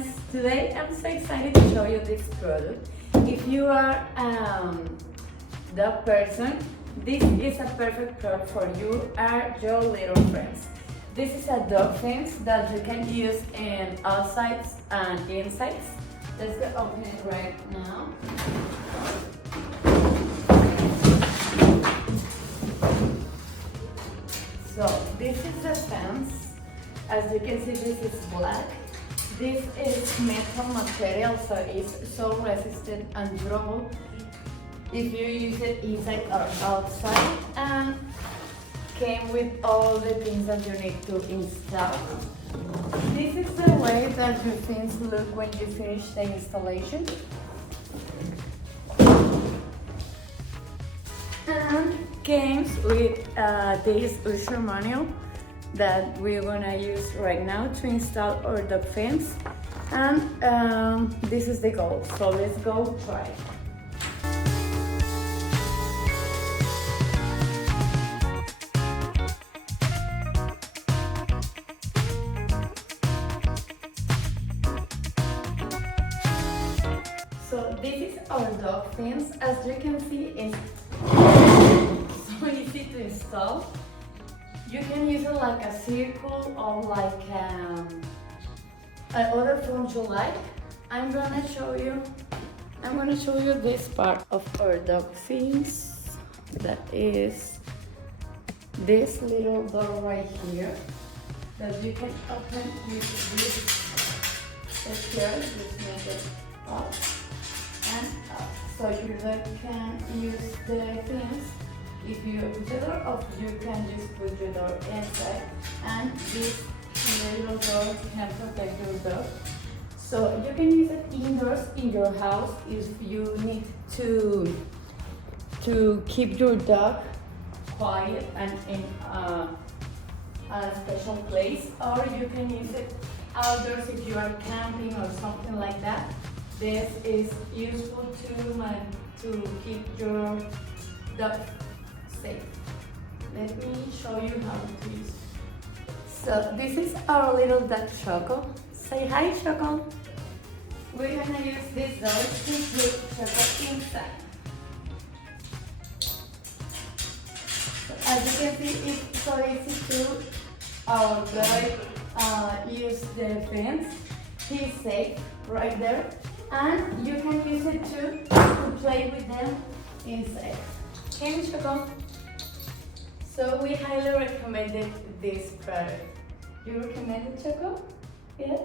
friends, today I'm so excited to show you this product. If you are dog person, this is a perfect product for you or your little friends. This is a dog fence that you can use in outsides and insides. Let's go open it right now. So this is the fence. As you can see, this is black. This is metal material, so it's so resistant and durable if you use it inside or outside, and came with all the things that you need to install. This is the way that your things look when you finish the installation. And came with this user manual that we're gonna use right now to install our dog fence, and this is the goal, so let's go try. So this is our dog fence. As you can see, it's so easy to install. You can use it like a circle or like other forms you like. I'm gonna show you this part of our dog fence. That is this little door right here that you can open with this here. Just make it up and up, so your dog can use the fence. If you open the door up, you can just put your door inside, and this little door can protect your dog. So you can use it indoors in your house if you need to keep your dog quiet and in a special place, or you can use it outdoors if you are camping or something like that. This is useful to keep your dog safe. Let me show you how to use it. So this is our little dog Choco. Say hi, Choco. We're gonna use this door to put Choco inside. So as you can see, it's so easy to use the fence. He's safe right there, and you can use it to play with them inside. Hey, Choco. So we highly recommended this product. You recommend it, Choco? Yes?